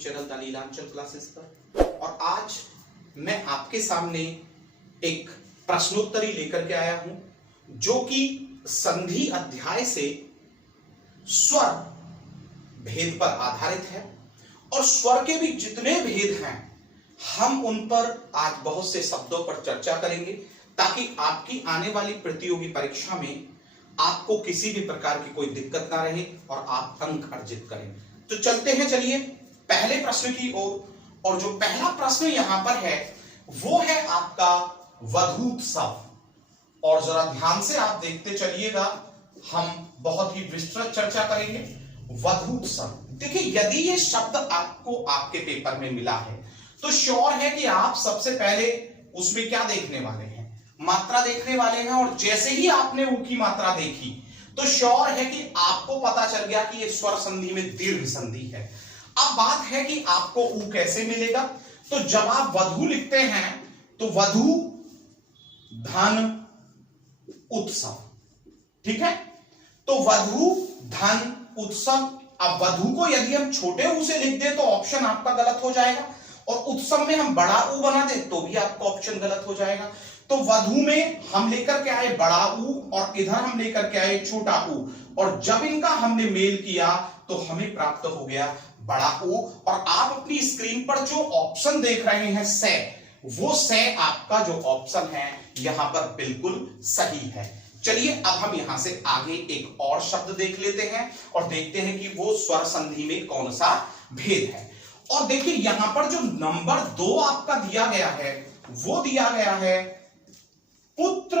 Channel the Nilanchal classes पर। और आज मैं आपके सामने एक प्रश्नोत्तरी लेकर के आया हूं जो कि संधि अध्याय से स्वर भेद पर आधारित है। और स्वर के भी जितने भेद हैं हम उन पर आज बहुत से शब्दों पर चर्चा करेंगे ताकि आपकी आने वाली प्रतियोगी परीक्षा में आपको किसी भी प्रकार की कोई दिक्कत ना रहे और आप अंक अर्जित करें। तो चलते हैं, चलिए पहले प्रश्न की ओर। और जो पहला प्रश्न यहां पर है वो है आपका वधूत्सव। और जरा ध्यान से आप देखते चलिएगा, हम बहुत ही विस्तृत चर्चा करेंगे। वधूत्सव, देखिए यदि ये शब्द आपको आपके पेपर में मिला है तो श्योर है कि आप सबसे पहले उसमें क्या देखने वाले हैं, मात्रा देखने वाले हैं। और जैसे ही आपने ऊ की मात्रा देखी तो श्योर है कि आपको पता चल गया कि ये स्वर संधि में दीर्घ संधि है। अब बात है कि आपको ऊ कैसे मिलेगा। तो जब आप वधू लिखते हैं तो वधू धन उत्सव, ठीक है। तो वधू धन उत्सव। अब वधू को यदि हम छोटे ऊ से लिख दे तो ऑप्शन आपका गलत हो जाएगा, और उत्सव में हम बड़ा ऊ बना दे तो भी आपका ऑप्शन गलत हो जाएगा। तो वधू में हम लेकर के आए बड़ा ऊ और इधर हम लेकर के आए छोटा ऊ, और जब इनका हमने मेल किया तो हमें प्राप्त हो गया बड़ा ऊ। और आप अपनी स्क्रीन पर जो ऑप्शन देख रहे हैं से, वो से आपका जो ऑप्शन है यहां पर बिल्कुल सही है। चलिए अब हम यहां से आगे एक और शब्द देख लेते हैं और देखते हैं कि वो स्वर संधि में कौन सा भेद है। और देखिए यहां पर जो नंबर 2 आपका दिया गया है वो दिया गया है पुत्र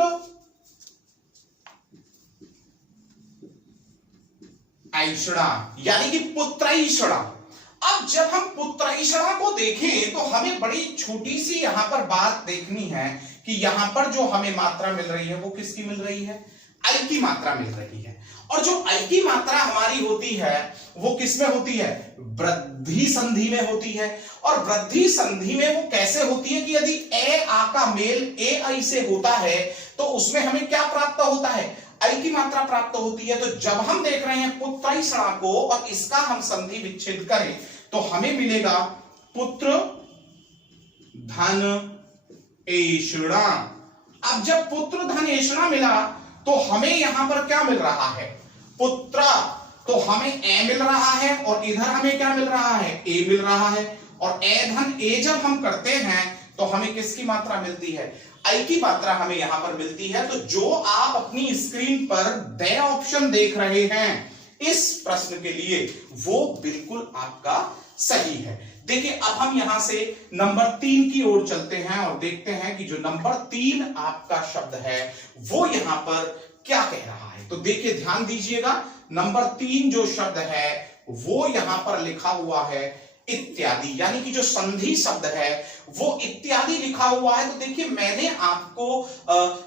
ऐषणा, यानी कि पुत्रैषणा। अब जब हम पुत्रैषणा को देखें तो हमें बड़ी छोटी सी यहां पर बात देखनी है कि यहां पर जो हमें मात्रा मिल रही है वो किसकी मिल रही है, ऐ की मात्रा मिल रही है। और जो ऐ की मात्रा हमारी होती है वो किसमें होती है, वृद्धि संधि में होती है। और वृद्धि संधि में वो कैसे होती है कि यदि ए आ का मेल ए ऐ से होता है तो उसमें हमें क्या प्राप्त होता है, ऐ की मात्रा प्राप्त होती है। तो जब हम देख रहे हैं पुत्रैषणा को और इसका हम संधि विच्छेद करें तो हमें मिलेगा पुत्र धन ऐषणा। अब जब पुत्र धन ऐषणा मिला तो हमें यहां पर क्या मिल रहा है, पुत्र, तो हमें ए मिल रहा है और इधर हमें क्या मिल रहा है, ए मिल रहा है। और ए धन ए जब हम करते हैं तो हमें किसकी मात्रा मिलती है, ऐ की मात्रा हमें यहां पर मिलती है। तो जो आप अपनी स्क्रीन पर द ऑप्शन देख रहे हैं इस प्रश्न के लिए वो बिल्कुल आपका सही है। देखिए अब हम यहां से नंबर 3 की ओर चलते हैं और देखते हैं कि जो नंबर 3 आपका शब्द है वो यहां पर क्या कह रहा है। तो देखिए ध्यान दीजिएगा, नंबर 3 जो शब्द है वो यहां पर लिखा हुआ है इत्यादि, यानी कि जो संधि शब्द है वो इत्यादि लिखा हुआ है। तो देखिए मैंने आपको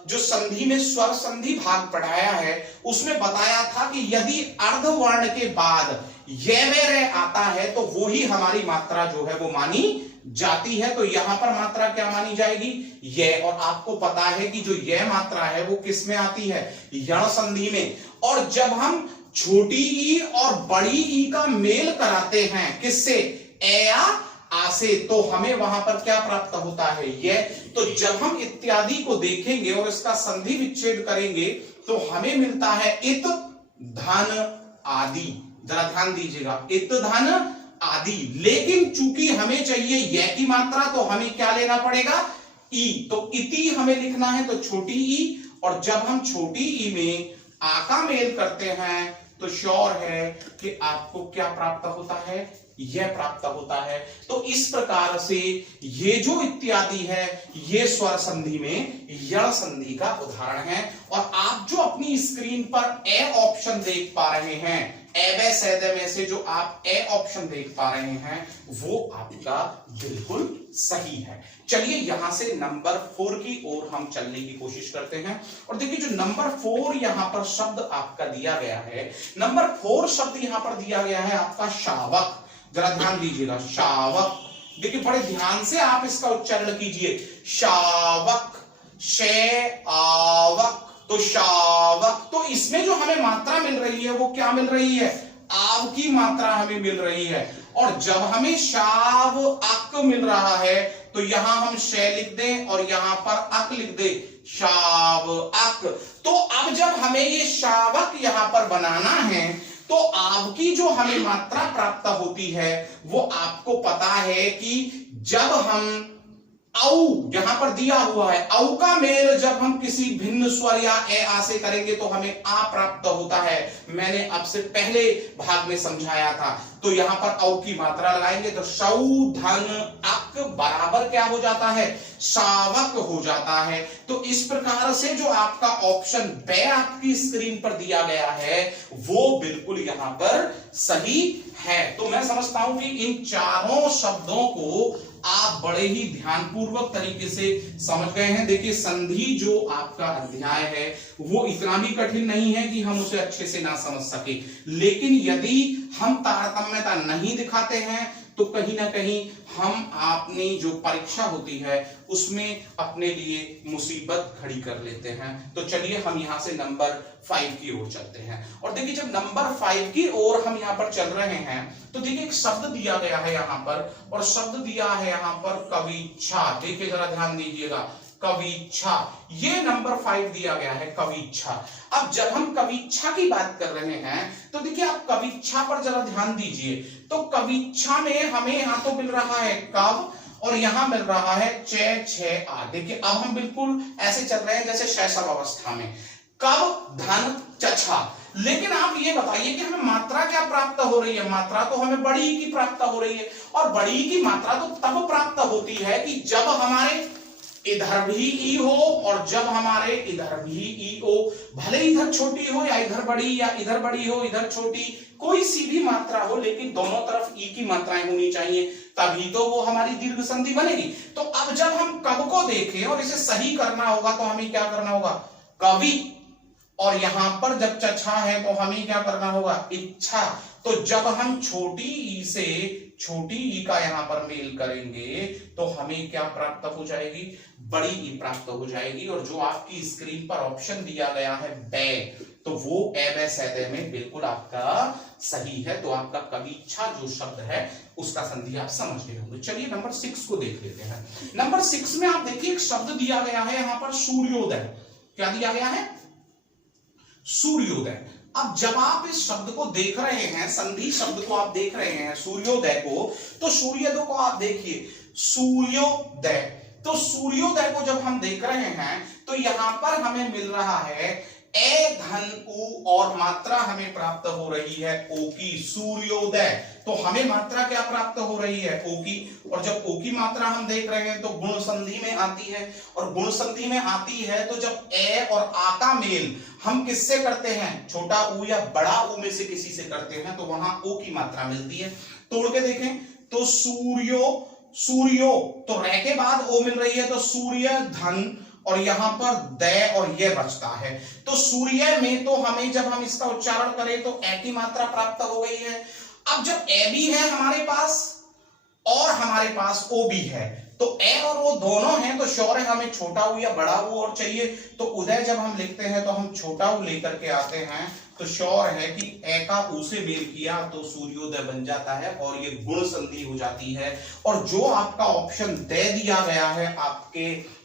जो संधि में स्वर संधि भाग पढ़ाया है उसमें बताया था कि यदि अर्धवर्ण के बाद ये वे रे आता है तो वो ही हमारी मात्रा जो है वो मानी जाती है। तो यहां पर मात्रा क्या मानी जाएगी, ये। और आपको पता है कि जो ये मात्रा है वो किस में आती है, यण संधि में। और जब हम छोटी ई और बड़ी ई का मेल कराते हैं किससे, ए या आ से, तो हमें वहां पर क्या प्राप्त होता है, ये। तो जब हम इत्यादि को देखेंगे और इसका संधि विच्छेद करेंगे तो हमें मिलता है इत धन आदि। जरा ध्यान दीजिएगा, इत धन आदि। लेकिन चूंकि हमें चाहिए ये की मात्रा तो हमें क्या लेना पड़ेगा, ई। तो इति हमें लिखना है तो छोटी ई, और जब हम छोटी ई में आ का मेल करते हैं तो श्योर है कि आपको क्या प्राप्त होता है, यह प्राप्त होता है। तो इस प्रकार से ये जो इत्यादि है ये स्वर संधि में यण संधि का उदाहरण है। और आप जो अपनी स्क्रीन पर ए ऑप्शन देख पा रहे हैं, एबे सैदे में से जो आप ए ऑप्शन देख पा रहे हैं वो आपका बिल्कुल सही है। चलिए यहां से नंबर 4 की ओर हम चलने की कोशिश करते हैं। और देखिए जो नंबर 4 यहां पर शब्द आपका दिया गया है, नंबर 4 शब्द यहां पर दिया गया है आपका शावक। जरा ध्यान दीजिएगा, शावक। देखिए बड़े ध्यान से आप इसका उच्चारण कीजिए, शावक, शे आवक। तो शावक, तो इसमें जो हमें मात्रा मिल रही है वो क्या मिल रही है, आव की मात्रा हमें मिल रही है। और जब हमें शाव अक मिल रहा है तो यहां हम शय लिख दें और यहां पर अक लिख दें, शाव अक। तो अब जब हमें ये शावक यहां पर बनाना है तो आपकी जो हमें मात्रा प्राप्त होती है वो आपको पता है कि जब हम औ यहां पर दिया हुआ है, औ का मेल जब हम किसी भिन्न स्वर या ए आ से करेंगे तो हमें आ प्राप्त होता है। मैंने आपसे पहले भाग में समझाया था। तो यहां पर औ की मात्रा लगाएंगे तो शौ धन अक बराबर क्या हो जाता है, शावक हो जाता है। तो इस प्रकार से जो आपका ऑप्शन बे आपकी स्क्रीन पर दिया गया है वो बिल्कुल यहां पर सही है। तो मैं समझता हूं कि इन चारों शब्दों को आप बड़े ही ध्यानपूर्वक तरीके से समझ गए हैं। देखिए संधि जो आपका अध्याय है वो इतना भी कठिन नहीं है कि हम उसे अच्छे से ना समझ सके, लेकिन यदि हम तारतम्यता नहीं दिखाते हैं तो कहीं ना कहीं हम अपनी जो परीक्षा होती है उसमें अपने लिए मुसीबत खड़ी कर लेते हैं। तो चलिए हम यहां से नंबर 5 की ओर चलते हैं। और देखिए जब नंबर 5 की ओर हम यहां पर चल रहे हैं तो देखिए एक शब्द दिया गया है यहां पर, और शब्द दिया है यहां पर कविच्छा। देखिए जरा ध्यान दीजिएगा, कविच्छा, ये नंबर 5 दिया गया है, कविच्छा। अब जब हम कविच्छा की बात कर रहे हैं तो देखिए आप कविच्छा पर जरा ध्यान दीजिए। तो कविच्छा में हमें यहां तो मिल रहा है कव और यहां मिल रहा है चे छे आ। देखिए अब हम बिल्कुल ऐसे चल रहे हैं जैसे शैशव अवस्था में, कव धन चछा। लेकिन आप ये बताइए कि हमें मात्रा क्या प्राप्त हो रही है, मात्रा तो हमें बड़ी की प्राप्त हो रही है, और बड़ी की मात्रा तो तब प्राप्त होती है कि जब हमारे इधर भी ई हो और जब हमारे इधर भी ई हो। भले इधर छोटी हो या इधर बड़ी, या इधर बड़ी हो इधर छोटी, कोई सी भी मात्रा हो लेकिन दोनों तरफ ई की मात्राएं होनी चाहिए, तभी तो वो हमारी दीर्घ संधि बनेगी। तो अब जब हम कब को देखें और इसे सही करना होगा तो हमें क्या करना होगा, कवि, और यहां पर जब चछा है तो हमें क्या करना होगा, इच्छा। तो जब हम छोटी ई से छोटी ई का यहां पर मेल करेंगे तो हमें क्या प्राप्त हो जाएगी, बड़ी ई प्राप्त हो जाएगी। और जो आपकी स्क्रीन पर ऑप्शन दिया गया है बे, तो वो ए सैदे में बिल्कुल आपका सही है। तो आपका कविच्छा जो शब्द है उसका संधि आप समझ गए होंगे। चलिए नंबर 6 को देख लेते हैं। नंबर 6 में आप देखिए एक शब्द दिया गया है यहां पर सूर्योदय। क्या दिया गया है, सूर्योदय। अब जब आप इस शब्द को देख रहे हैं, संधि शब्द को आप देख रहे हैं सूर्योदय को, तो सूर्योदय को आप देखिए, सूर्योदय। तो सूर्योदय को जब हम देख रहे हैं तो यहां पर हमें मिल रहा है ए धन उ और मात्रा हमें प्राप्त हो रही है ओ की, सूर्योदय। तो हमें मात्रा क्या प्राप्त हो रही है, ओ की। और जब ओ की मात्रा हम देख रहे हैं तो गुण संधि में आती है, और गुण संधि में आती है तो जब ए और आ का मेल हम किससे करते हैं, छोटा ऊ या बड़ा ऊ में से किसी से करते हैं, तो वहां ओ की मात्रा मिलती है। तोड़ के देखें तो सूर्यो, सूर्यो, तो रे के बाद ओ मिल रही है तो सूर्य धन, और यहां पर दय और ये बचता है। तो सूर्य में तो हमें जब हम इसका उच्चारण करें तो ए की मात्रा प्राप्त हो गई है। अब जब ए भी है हमारे पास और हमारे पास ओ भी है, तो ए और ओ दोनों हैं, तो श्योर है हमें छोटा ऊ या बड़ा ऊ और चाहिए। तो उदय जब हम लिखते हैं तो हम छोटा ऊ लेकर के आते हैं, तो श्योर है कि ए का ऊ से मेल किया तो सूर्योदय बन जाता है और ये गुण संधि हो जाती है। और जो आपका ऑप्शन दे दिया गया है आपके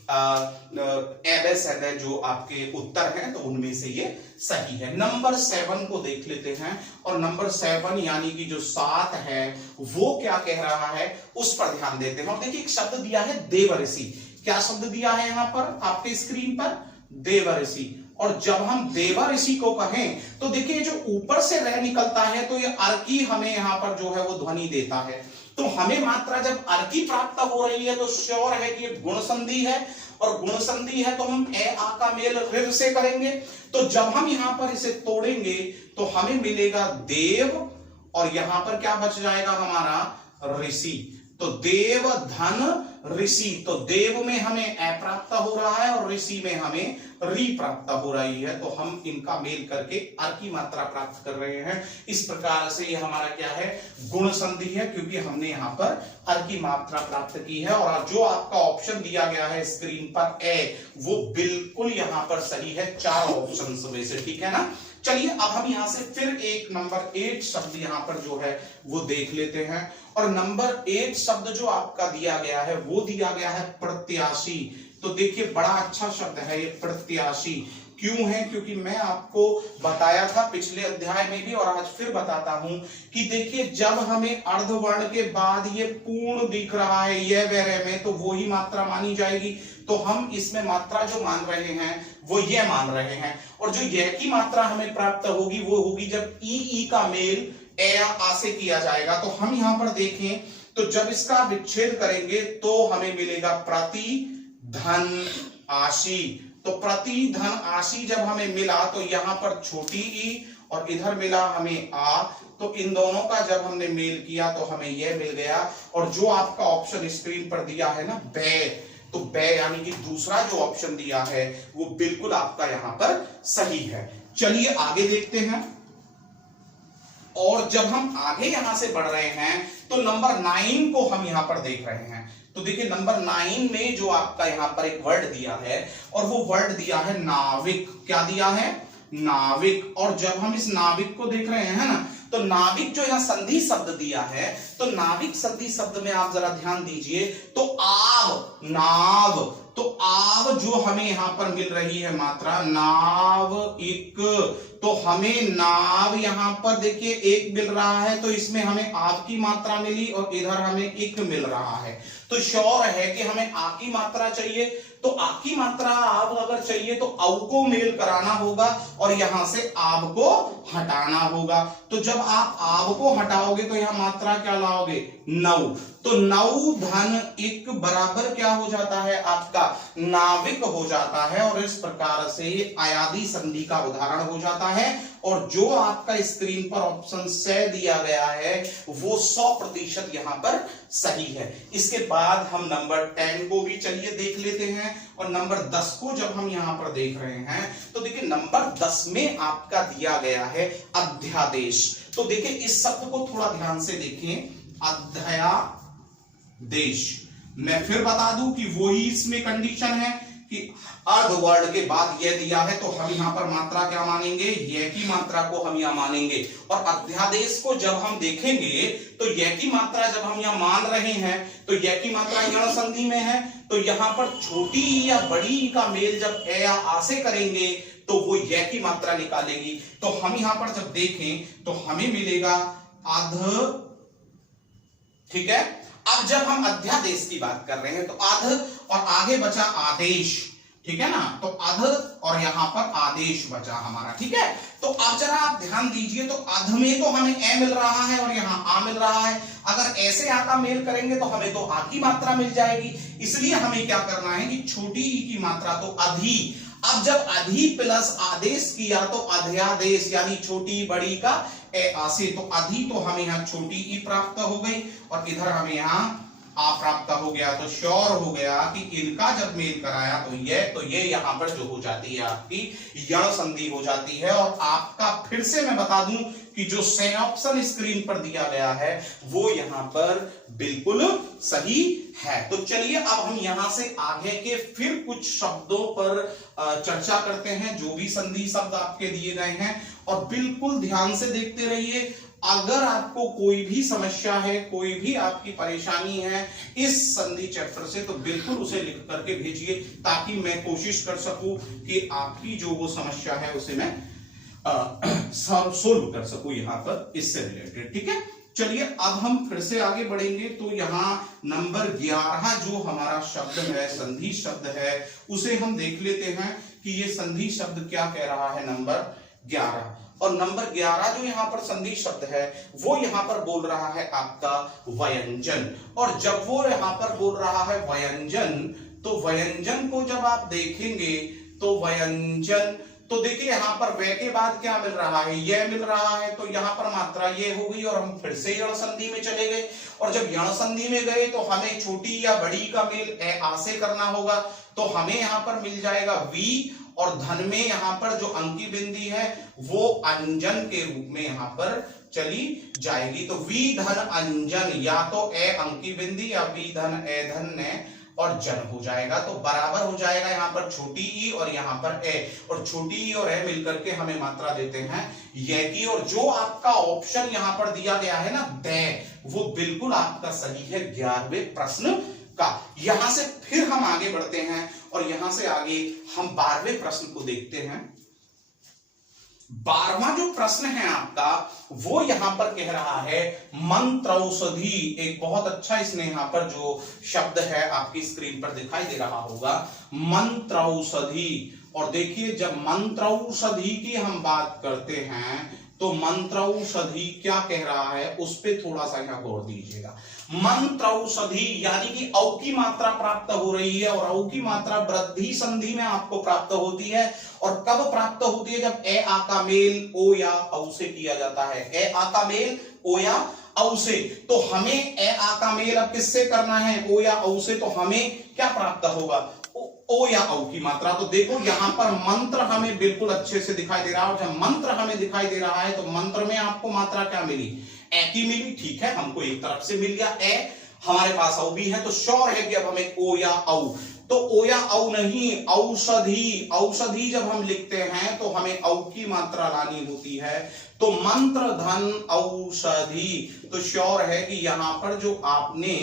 जो आपके उत्तर हैं तो उनमें से ये सही है। नंबर 7 को देख लेते हैं, और नंबर 7 यानी कि जो 7 है वो क्या कह रहा है उस पर ध्यान देते हैं। और देखिए एक शब्द दिया है देवर्षि। क्या शब्द दिया है यहां पर आपके स्क्रीन पर, देवर्षि। और जब हम देवर्षि को कहें तो देखिए जो ऊपर से रह निकलता है तो ये अर्की हमें यहां पर जो है वो ध्वनि देता है। तो हमें मात्रा जब अर्की प्राप्त हो रही है तो श्योर है कि ये गुण संधि है, और गुण संधि है तो हम ए आ का मेल ऋ से करेंगे। तो जब हम यहां पर इसे तोड़ेंगे तो हमें मिलेगा देव, और यहां पर क्या बच जाएगा हमारा ऋषि। तो देव धन ऋषि, तो देव में हमें ए प्राप्त हो रहा है और ऋषि में हमें री प्राप्त हो रही है। तो हम इनका मेल करके अर की मात्रा प्राप्त कर रहे हैं। इस प्रकार से ये हमारा क्या है, गुण संधि है, क्योंकि हमने यहाँ पर अर की मात्रा प्राप्त की है। और जो आपका ऑप्शन दिया गया है स्क्रीन पर ए, वो बिल्कुल यहाँ पर सही है चार ऑप्शन में से, ठीक है ना। चलिए अब हम यहां से फिर एक नंबर 8 शब्द यहां पर जो है वो देख लेते हैं। और नंबर 8 शब्द जो आपका दिया गया है वो दिया गया है प्रत्याशी। तो देखिए बड़ा अच्छा शब्द है ये प्रत्याशी। क्यों है? क्योंकि मैं आपको बताया था पिछले अध्याय में भी और आज फिर बताता हूं कि देखिए जब हमें अर्धवर्ण के बाद ये पूर्ण दिख रहा है ये वगैरह में, तो वो ही मात्रा मानी जाएगी। तो हम इसमें मात्रा जो मान रहे हैं वो ये मान रहे हैं। और जो ये की मात्रा हमें प्राप्त होगी वो होगी जब ई का मेल ए या आ से किया जाएगा। तो हम यहां पर देखें तो जब इसका विच्छेद करेंगे तो हमें मिलेगा प्रतिधन आशी। तो प्रतिधन आशी जब हमें मिला तो यहां पर छोटी ई और इधर मिला हमें आ, तो इन दोनों का जब हमने मेल किया तो हमें यह मिल गया। और जो आपका ऑप्शन स्क्रीन पर दिया है ना बे, तो बे यानी कि दूसरा जो ऑप्शन दिया है वो बिल्कुल आपका यहां पर सही है। चलिए आगे देखते हैं। और जब हम आगे यहां से बढ़ रहे हैं तो नंबर 9 को हम यहां पर देख रहे हैं। तो देखिए नंबर 9 में जो आपका यहां पर एक वर्ड दिया है और वो वर्ड दिया है नाविक। क्या दिया है? नाविक। और जब हम इस नाविक को देख रहे हैं ना, तो नाविक जो यहां संधि शब्द दिया है, तो नाविक संधि शब्द में आप जरा ध्यान दीजिए। तो आव, नाव, तो आव जो हमें यहां पर मिल रही है मात्रा नाव इक, तो हमें नाव यहां पर देखिए एक मिल रहा है, तो इसमें हमें आव की मात्रा मिली और इधर हमें इक मिल रहा है। तो श्योर है कि हमें आ की मात्रा चाहिए। तो आ की मात्रा आव अगर चाहिए तो औ को मेल कराना होगा और यहां से आव को हटाना होगा। तो जब आप आव को हटाओगे तो यहां मात्रा क्या लाओगे? 9। तो 9 धन 1 बराबर क्या हो जाता है? आपका नाविक हो जाता है। और इस प्रकार से ये अयादी संधि का उदाहरण हो जाता है। और जो आपका स्क्रीन पर ऑप्शन से दिया गया है वो 100% यहां पर सही है। इसके बाद हम नंबर 10 को भी चलिए देख लेते हैं। और नंबर 10 को जब हम यहां पर देख रहे हैं तो देखिए नंबर 10 में आपका दिया गया है अध्यादेश। तो देखिए इस शब्द को थोड़ा ध्यान से देखें, अध्यादेश। मैं फिर बता दूं कि वही इसमें कंडीशन है कि अर्धवर्ण के बाद यह दिया है तो हम यहां पर मात्रा क्या मानेंगे? यह की मात्रा को हम यहां मानेंगे। और अध्यादेश को जब हम देखेंगे तो यह की मात्रा जब हम यहां मान रहे हैं तो यह की मात्रा यण संधि में है। तो यहां पर छोटी या बड़ी का मेल जब ए या आ से करेंगे तो वो यह की मात्रा निकालेगी। तो हम यहां पर जब देखें तो हमें मिलेगा अध। ठीक है, अब जब हम अध्यादेश की बात कर रहे हैं तो अध और आगे बचा आदेश। ठीक है ना, तो अध और यहां पर आदेश बचा हमारा। ठीक है, तो अब जरा आप ध्यान दीजिए। तो अध में तो हमें ए मिल रहा है और यहां आ मिल रहा है। अगर ऐसे आ का मेल करेंगे तो हमें तो आ की मात्रा मिल जाएगी। इसलिए हमें क्या करना है कि छोटी ई की मात्रा तो अधि। अब जब अधि प्लस आदेश किया तो अध्यादेश यानी छोटी बड़ी का ए आ से, तो अधि तो हमें यहाँ छोटी ई प्राप्त हो गई और इधर हमें यहाँ आ प्राप्त हो गया। तो श्योर हो गया कि इनका जब मेल कराया तो ये यहां पर जो हो जाती है आपकी यण संधि हो जाती है। और आपका फिर से मैं बता दूं कि जो से ऑप्शन स्क्रीन पर दिया गया है वो यहां पर बिल्कुल सही है। तो चलिए अब हम यहां से आगे के फिर कुछ शब्दों पर चर्चा करते हैं जो भी संधि शब्द आपके दिए गए हैं। और बिल्कुल ध्यान से देखते रहिए। अगर आपको कोई भी समस्या है, कोई भी आपकी परेशानी है इस संधि चैप्टर से, तो बिल्कुल उसे लिख करके भेजिए ताकि मैं कोशिश कर सकूं कि आपकी जो वो समस्या है उसे मैं सोल्व कर सकूं यहां पर इससे रिलेटेड। ठीक है, चलिए अब हम फिर से आगे बढ़ेंगे। तो यहां नंबर 11 जो हमारा शब्द है, संधि शब्द है, उसे हम देख लेते हैं कि ये संधि शब्द क्या कह रहा है। नंबर 11 और नंबर 11 जो यहां पर संधि शब्द है वो यहां पर बोल रहा है आपका व्यंजन। और जब वो यहां पर बोल रहा है व्यंजन, तो व्यंजन को जब आप देखेंगे तो व्यंजन, तो देखिए यहां पर वे के बाद क्या मिल रहा है? यह मिल रहा है। तो यहां पर मात्रा ये हो गई और हम फिर से यण संधि में चले गए। और जब यण संधि में गए तो हमें छोटी या बड़ी का मेल ए आ से करना होगा। तो हमें यहां पर मिल जाएगा वी और धन में यहां पर जो अंकी बिंदी है वो अंजन के रूप में यहां पर चली जाएगी। तो वी धन अंजन, या तो ए अंकी बिंदी या वी धन ए धन ने और जन हो जाएगा, तो बराबर हो जाएगा यहाँ पर छोटी ई और यहाँ पर ए, और छोटी ई और ए मिलकर के हमें मात्रा देते हैं ये की। और जो आपका ऑप्शन यहाँ पर दिया गया है ना दे, वो बिल्कुल आपका सही है 11वें प्रश्न का। यहां से फिर हम आगे बढ़ते हैं और यहां से आगे हम 12वें प्रश्न को देखते हैं। 12वां जो प्रश्न है आपका वो यहां पर कह रहा है मंत्रौषधि। एक बहुत अच्छा इसने यहां पर जो शब्द है आपकी स्क्रीन पर दिखाई दे रहा होगा, मंत्रौषधि। और देखिए जब मंत्रौषधि की हम बात करते हैं तो मंत्रौषधि क्या कह रहा है उस पे थोड़ा सा यहाँ गौर दीजिएगा। मंत्रौषधि यानी कि औ की मात्रा प्राप्त हो रही है, और औ की मात्रा वृद्धि संधि में आपको प्राप्त होती है। और कब प्राप्त होती है? जब ए आ का मेल ओ या औ से किया जाता है। ए आ का मेल ओ या औ से, तो हमें ए आ का मेल अब किससे करना है? ओ या औ से, तो हमें क्या प्राप्त होगा? ओ या औ की मात्रा। तो देखो यहां पर मंत्र हमें बिल्कुल अच्छे से दिखाई दे रहा है, और जब मंत्र हमें दिखाई दे रहा है तो मंत्र में आपको मात्रा क्या मिली? ए की मिली। ठीक है, हमको एक तरफ से मिल गया ए, हमारे पास औ भी है, तो श्योर है कि अब हमें ओ या औ। तो ओ या औ नहीं, औषधि। औषधि जब हम लिखते हैं तो हमें औ की मात्रा लानी होती है, तो मंत्र धन औषधि। तो श्योर है कि यहां पर जो आपने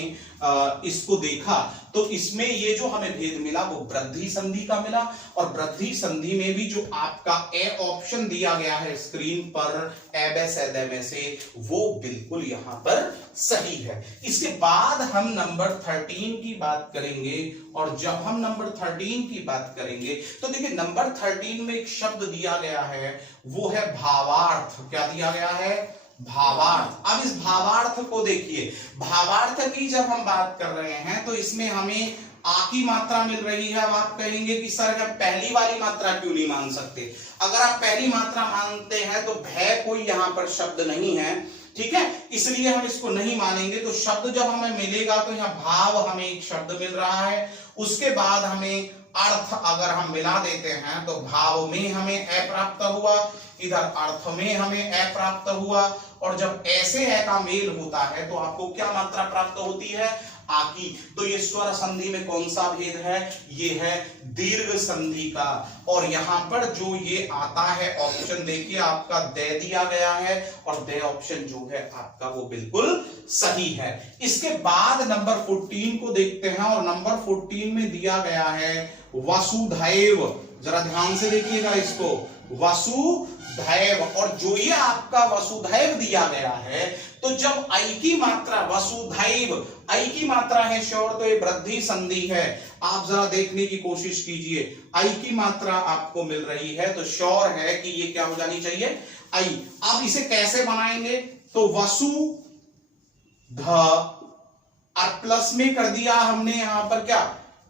इसको देखा तो इसमें ये जो हमें भेद मिला वो वृद्धि संधि का मिला, और वृद्धि संधि में भी जो आपका ए ऑप्शन दिया गया है स्क्रीन पर एबे सैदे में से, वो बिल्कुल यहां पर सही है। इसके बाद हम नंबर 13 की बात करेंगे, और जब हम नंबर 13 की बात करेंगे तो देखिए नंबर 13 में एक शब्द दिया गया है, वो है भावार्थ। क्या दिया गया है? भावार्थ। अब इस भावार्थ को देखिए, भावार्थ की जब हम बात कर रहे हैं तो इसमें हमें आ की मात्रा मिल रही है। अब आप कहेंगे कि सर हम पहली वाली मात्रा क्यों नहीं मान सकते? अगर आप पहली मात्रा मानते हैं तो भय कोई यहां पर शब्द नहीं है, ठीक है, इसलिए हम इसको नहीं मानेंगे। तो शब्द जब हमें मिलेगा तो यहाँ भाव हमें एक शब्द मिल रहा है, उसके बाद हमें अर्थ अगर हम मिला देते हैं तो भाव में हमें ए प्राप्त हुआ, इधर अर्थ में हमें ए प्राप्त हुआ, और जब ऐसे ए का मेल होता है तो आपको क्या मात्रा प्राप्त होती है? आ की। तो ये स्वर संधि में कौन सा भेद है? ये है दीर्घ संधि का। और यहां पर जो ये आता है ऑप्शन देखिए आपका दे दिया गया है, और दे ऑप्शन जो है आपका वो बिल्कुल सही है। इसके बाद नंबर 14 को देखते हैं, और नंबर 14 में दिया गया है वसुधैव। जरा ध्यान से देखिएगा इसको, वसुधैव। और जो ये आपका वसुधैव दिया गया है, तो जब आई की मात्रा वसुधैव, आई की मात्रा है श्योर, तो ये वृद्धि संधि है। आप जरा देखने की कोशिश कीजिए, आई की मात्रा आपको मिल रही है तो श्योर है कि ये क्या हो जानी चाहिए? आई। अब इसे कैसे बनाएंगे? तो वसु ध और प्लस में कर दिया हमने यहां पर क्या?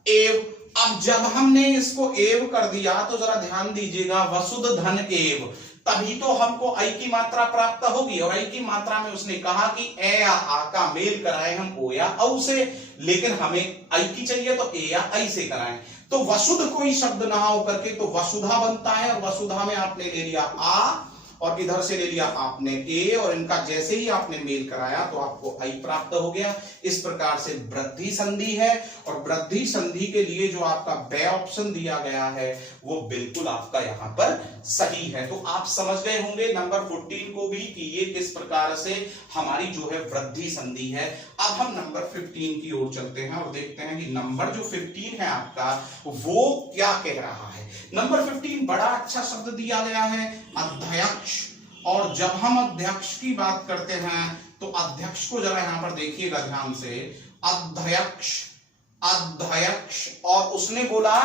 एव। अब जब हमने इसको एव कर दिया तो जरा ध्यान दीजिएगा, वसुध धन एव, तभी तो हमको आई की मात्रा प्राप्त होगी। और आई की मात्रा में उसने कहा कि ए या आ का मेल कराएं हम ओ या औ से, लेकिन हमें आई की चाहिए तो ए या आई से कराएं। तो वसुध कोई शब्द ना हो करके तो वसुधा बनता है, और वसुधा में आपने ले लिया आ और इधर से ले लिया आपने ए, और इनका जैसे ही आपने मेल कराया तो आपको आई प्राप्त हो गया। इस प्रकार से वृद्धि संधि है, और वृद्धि संधि के लिए जो आपका बे ऑप्शन दिया गया है वो बिल्कुल आपका यहाँ पर सही है। तो आप समझ गए होंगे नंबर 14 को भी कि ये किस प्रकार से हमारी जो है वृद्धि संधि है। अब हम नंबर 15 की ओर चलते हैं और देखते हैं कि नंबर जो 15 है आपका वो क्या कह रहा है। नंबर 15 बड़ा अच्छा शब्द दिया गया है, अध्यक्ष। और जब हम अध्यक्ष की बात करते हैं तो अध्यक्ष को जरा यहां पर देखिएगा ध्यान से, अध्यक्ष, अध्यक्ष, और उसने बोला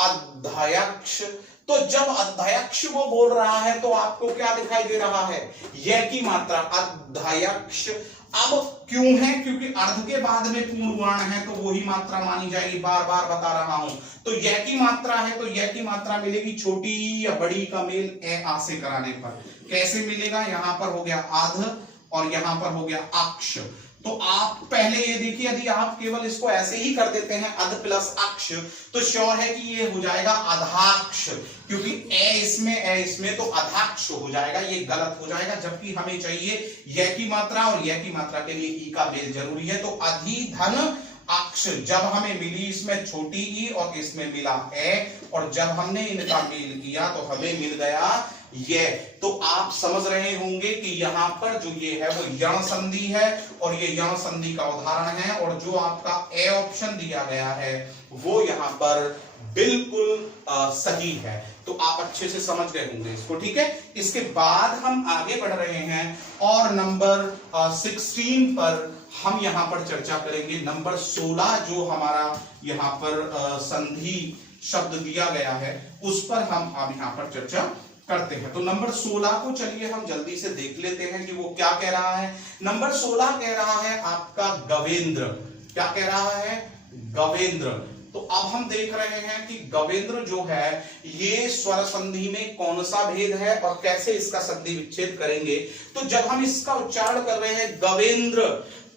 अध्यक्ष। तो जब अध्यक्ष वो बोल रहा है तो आपको क्या दिखाई दे रहा है? यह की मात्रा अध्यक्ष। अब क्यों है? क्योंकि अर्ध के बाद में पूर्ण वर्ण है तो वही मात्रा मानी जाएगी, बार बार बता रहा हूं। तो यह की मात्रा है तो यह की मात्रा मिलेगी छोटी या बड़ी का मेल ए आ से कराने पर। कैसे मिलेगा? यहां पर हो गया आध और यहां पर हो गया अक्ष। तो आप पहले ये देखिए, यदि आप केवल इसको ऐसे ही कर देते हैं अध प्लस अक्ष, तो श्योर है कि ये हो जाएगा अधाक्ष, क्योंकि ए इसमें तो अधाक्ष हो जाएगा, ये गलत हो जाएगा। जबकि हमें चाहिए यह की मात्रा, और यह की मात्रा के लिए ई का मेल जरूरी है। तो अधि धन अक्ष जब हमें मिली इसमें छोटी ई और इसमें मिला ए, और जब हमने इनका मेल किया तो हमें मिल गया ये। तो आप समझ रहे होंगे कि यहां पर जो ये है वो यण संधि है और ये यण संधि का उदाहरण है, और जो आपका ए ऑप्शन दिया गया है वो यहां पर बिल्कुल सही है। तो आप अच्छे से समझ गए होंगे इसको, ठीक है। इसके बाद हम आगे बढ़ रहे हैं और नंबर 16 पर हम यहां पर चर्चा करेंगे। नंबर 16 जो हमारा यहां पर संधि शब्द दिया गया है उस पर हम अब यहां पर चर्चा करते हैं। तो नंबर 16 को चलिए हम जल्दी से देख लेते हैं कि वो क्या कह रहा है। नंबर 16 कह रहा है आपका गवेंद्र। क्या कह रहा है? गवेंद्र। तो अब हम देख रहे हैं कि गवेंद्र जो है ये स्वर संधि में कौन सा भेद है और कैसे इसका संधि विच्छेद करेंगे। तो जब हम इसका उच्चारण कर रहे हैं गवेंद्र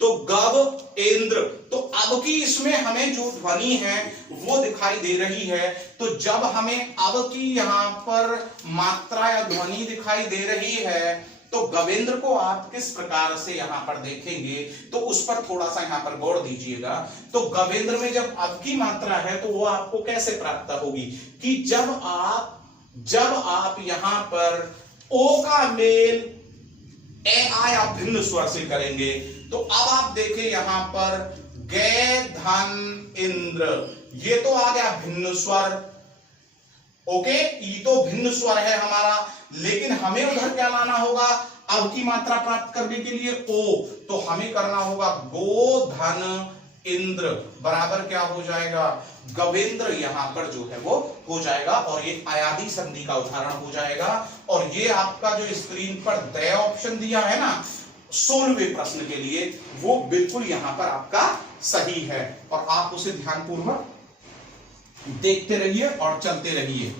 तो गव इंद्र, तो अब की इसमें हमें जो ध्वनि है वो दिखाई दे रही है। तो जब हमें अब की यहां पर मात्रा या ध्वनि दिखाई दे रही है तो गवेंद्र को आप किस प्रकार से यहां पर देखेंगे तो उस पर थोड़ा सा यहां पर गौर दीजिएगा। तो गवेंद्र में जब अब की मात्रा है तो वो आपको कैसे प्राप्त होगी कि जब आप यहां पर ओ का मेल ए आया भिन्न स्वर से करेंगे तो अब आप देखें यहां पर गे धन इंद्र, ये तो आ गया भिन्न स्वर। ओके, ये तो भिन्न स्वर है हमारा, लेकिन हमें उधर क्या लाना होगा? अब की मात्रा प्राप्त करने के लिए ओ, तो हमें करना होगा गो धन इंद्र बराबर क्या हो जाएगा? गवेंद्र यहां पर जो है वो हो जाएगा और ये अयादी संधि का उदाहरण हो जाएगा। और ये आपका जो स्क्रीन पर द ऑप्शन दिया है ना 16वें प्रश्न के लिए, वो बिल्कुल यहां पर आपका सही है और आप उसे ध्यानपूर्वक देखते रहिए और चलते रहिए।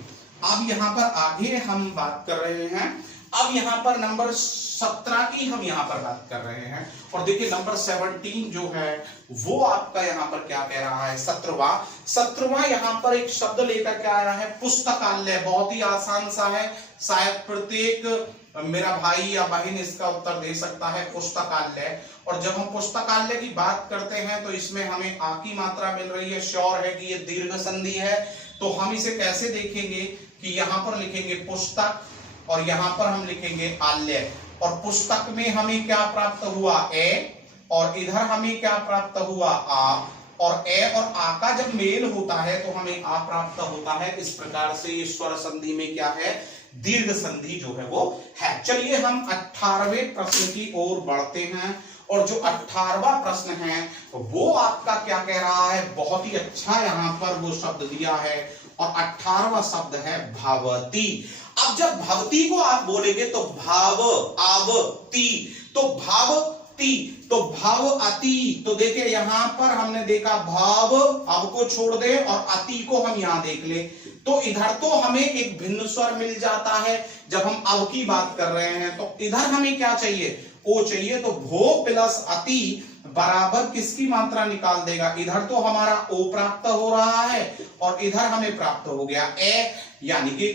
अब यहां पर आगे हम बात कर रहे हैं, अब यहां पर नंबर 17 की हम यहां पर बात कर रहे हैं। और देखिए नंबर 17 जो है वो आपका यहां पर क्या कह रहा है? 17वां यहां पर एक शब्द लेकर के आया है पुस्तकालय। बहुत ही आसान सा है, शायद प्रत्येक मेरा भाई या बहन इसका उत्तर दे सकता है, पुस्तकालय। और जब हम पुस्तकालय की बात करते हैं तो इसमें हमें आ की मात्रा मिल रही है, श्योर है कि ये दीर्घ संधि है। तो हम इसे कैसे देखेंगे कि यहां पर लिखेंगे पुस्तक और यहां पर हम लिखेंगे आल्य, और पुस्तक में हमें क्या प्राप्त हुआ? ए, और इधर हमें क्या प्राप्त हुआ? आ, और ए और आ का जब मेल होता है तो हमें आ प्राप्त होता है। इस प्रकार से ये स्वर संधि में क्या है? दीर्घ संधि जो है वो है। चलिए हम 18वें प्रश्न की ओर बढ़ते हैं और जो 18वां प्रश्न है वो आपका क्या कह रहा है? बहुत ही अच्छा यहां पर वो शब्द दिया है और 18वां शब्द है भवती। अब जब भवती को आप बोलेंगे तो भाव आवती, तो भावती, तो भाव अति। तो देखिए यहां पर हमने देखा भाव अब को छोड़ दे और अति को हम यहां देख ले तो इधर तो हमें एक भिन्न स्वर मिल जाता है जब हम अब की बात कर रहे हैं। तो इधर हमें क्या चाहिए? ओ चाहिए। तो भो प्लस अति बराबर किसकी मात्रा निकाल देगा? इधर तो हमारा ओ प्राप्त हो रहा है और इधर हमें प्राप्त हो गया ए, यानी कि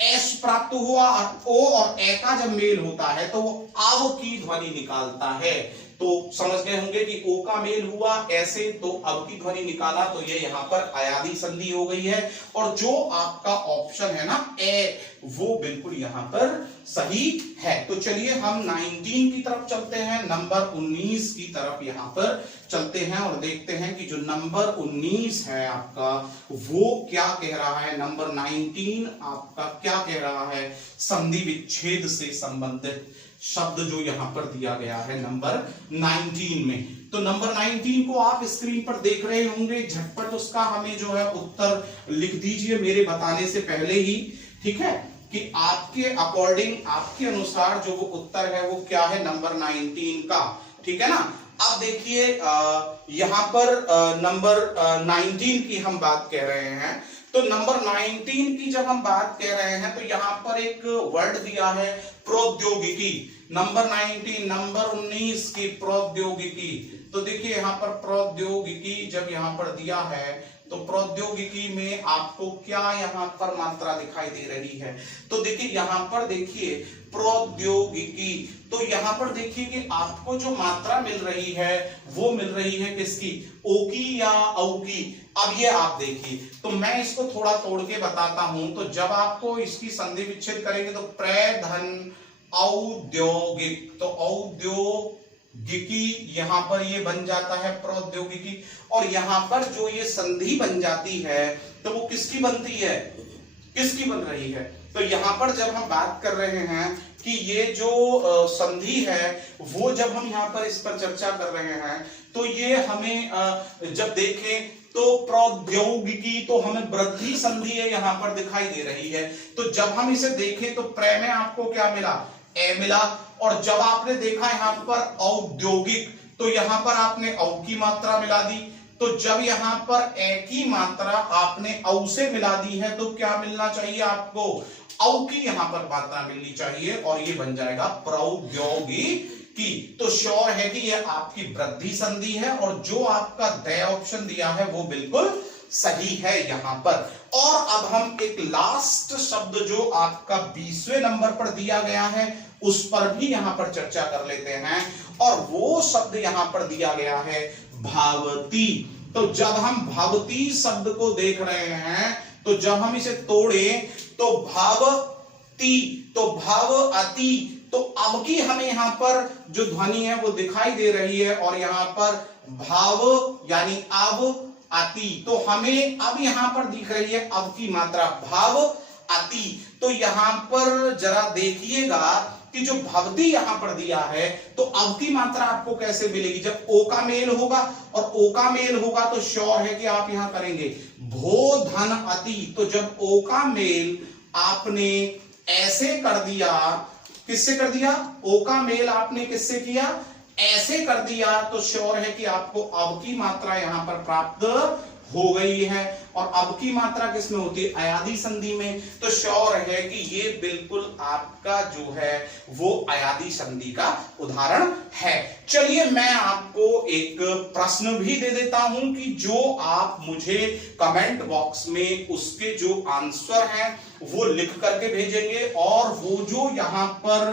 एस प्राप्त हुआ। और ओ और ए का जब मेल होता है तो वो आव की ध्वनि निकालता है। तो समझ गए होंगे कि ओ का मेल हुआ ऐसे तो अब की ध्वनि निकाला, तो ये यहाँ पर अयादी संधि हो गई है। और जो आपका ऑप्शन है ना ए, वो बिल्कुल यहाँ पर सही है। तो चलिए हम 19 की तरफ चलते हैं, नंबर 19 की तरफ यहाँ पर चलते हैं और देखते हैं कि जो नंबर 19 है आपका वो क्या कह रहा है। नंबर 19 आपका क्या कह रहा है? संधि विच्छेद से संबंधित शब्द जो यहां पर दिया गया है नंबर 19 में। तो नंबर 19 को आप स्क्रीन पर देख रहे होंगे, झटपट उसका हमें जो है उत्तर लिख दीजिए मेरे बताने से पहले ही, ठीक है, कि आपके अकॉर्डिंग आपके अनुसार जो वो उत्तर है वो क्या है नंबर 19 का, ठीक है ना। अब देखिए यहां पर नंबर 19 की हम बात कह रहे हैं। तो नंबर 19 की जब हम बात कह रहे हैं तो यहां पर एक वर्ड दिया है प्रौद्योगिकी। नंबर 19 नंबर 19 की प्रौद्योगिकी। तो देखिए यहां पर प्रौद्योगिकी जब यहां पर दिया है तो प्रौद्योगिकी में आपको क्या यहाँ पर मात्रा दिखाई दे रही है? तो देखिए यहाँ पर देखिए प्रौद्योगिकी, तो यहाँ पर देखिए कि आपको जो मात्रा मिल रही है वो मिल रही है किसकी? ओ की या औ की? अब ये आप देखिए, तो मैं इसको थोड़ा तोड़ के बताता हूं। तो जब आपको इसकी संधि विच्छेद करेंगे तो प्र धन औद्योगिक, तो औद्योगिकी यहां पर ये बन जाता है प्रौद्योगिकी, और यहां पर जो ये संधि बन जाती है तो वो किसकी बनती है? किसकी बन रही है? तो यहां पर जब हम बात कर रहे हैं कि ये जो संधि है वो जब हम यहाँ पर इस पर चर्चा कर रहे हैं तो ये हमें जब देखें तो प्रौद्योगिकी, तो हमें वृद्धि संधि है यहाँ पर दिखाई दे रही है। तो जब हम इसे देखें तो प्र में आपको क्या मिला? ए मिला, और जब आपने देखा यहाँ पर औद्योगिक, तो यहाँ पर आपने औ की मात्रा मिला दी। तो जब यहाँ पर ए की मात्रा आपने औ से मिला दी है तो क्या मिलना चाहिए आपको? औ की यहाँ पर मात्रा मिलनी चाहिए, और ये बन जाएगा प्रौद्योगिकी। तो श्योर है कि यह आपकी वृद्धि संधि है, और जो आपका द ऑप्शन दिया है वो बिल्कुल सही है यहाँ पर। और अब हम एक लास्ट शब्द जो आपका 20वें नंबर पर दिया गया है उस पर भी यहाँ पर चर्चा कर लेते हैं, और वो शब्द यहाँ पर दिया गया है भावती। तो जब हम भावती शब्द को देख रहे हैं तो जब हम इसे तोड़े तो भावती, तो भाव अति, तो अब की हमें यहाँ पर जो ध्वनि है वो दिखाई दे रही है, और यहाँ पर भाव यानी अब अति, तो हमें अब यहाँ पर दिख रही है अब की मात्रा भाव अति। तो यहाँ पर जरा देखिएगा कि जो भवती यहां पर दिया है तो अब की मात्रा आपको कैसे मिलेगी? जब ओ का मेल होगा, और ओ का मेल होगा तो श्योर है कि आप यहां करेंगे भो धन अति। तो जब ओ का मेल आपने ऐसे कर दिया, किससे कर दिया? ओ का मेल आपने किससे किया? ऐसे कर दिया, तो श्योर है कि आपको अब की मात्रा यहां पर प्राप्त हो गई है। और अब की मात्रा किसमें होती है? अयादी संधि में। तो श्योर है कि ये बिल्कुल आपका जो है वो अयादी संधि का उदाहरण है। चलिए मैं आपको एक प्रश्न भी दे देता हूं कि जो आप मुझे कमेंट बॉक्स में उसके जो आंसर हैं वो लिख करके भेजेंगे, और वो जो यहां पर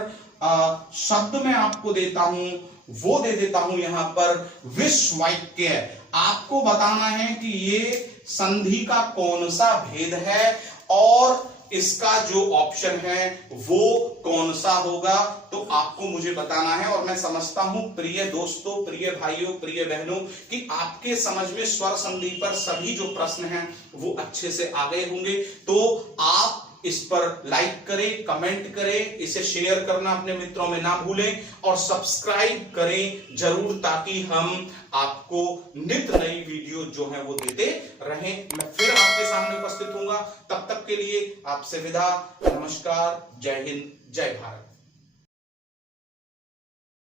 शब्द मैं आपको देता हूं वो दे देता हूं यहां पर विश्वैक्य। आपको बताना है कि ये संधि का कौन सा भेद है और इसका जो ऑप्शन है वो कौन सा होगा, तो आपको मुझे बताना है। और मैं समझता हूं प्रिय दोस्तों, प्रिय भाइयों, प्रिय बहनों, कि आपके समझ में स्वर संधि पर सभी जो प्रश्न हैं वो अच्छे से आ गए होंगे। तो आप इस पर लाइक करें, कमेंट करें, इसे शेयर करना अपने मित्रों में ना भूलें, और सब्सक्राइब करें जरूर, ताकि हम आपको नित्य नई वीडियो जो है वो देते रहें। मैं फिर आपके सामने उपस्थित हूंगा, तब तक के लिए आपसे विदा। नमस्कार, जय हिंद, जय भारत।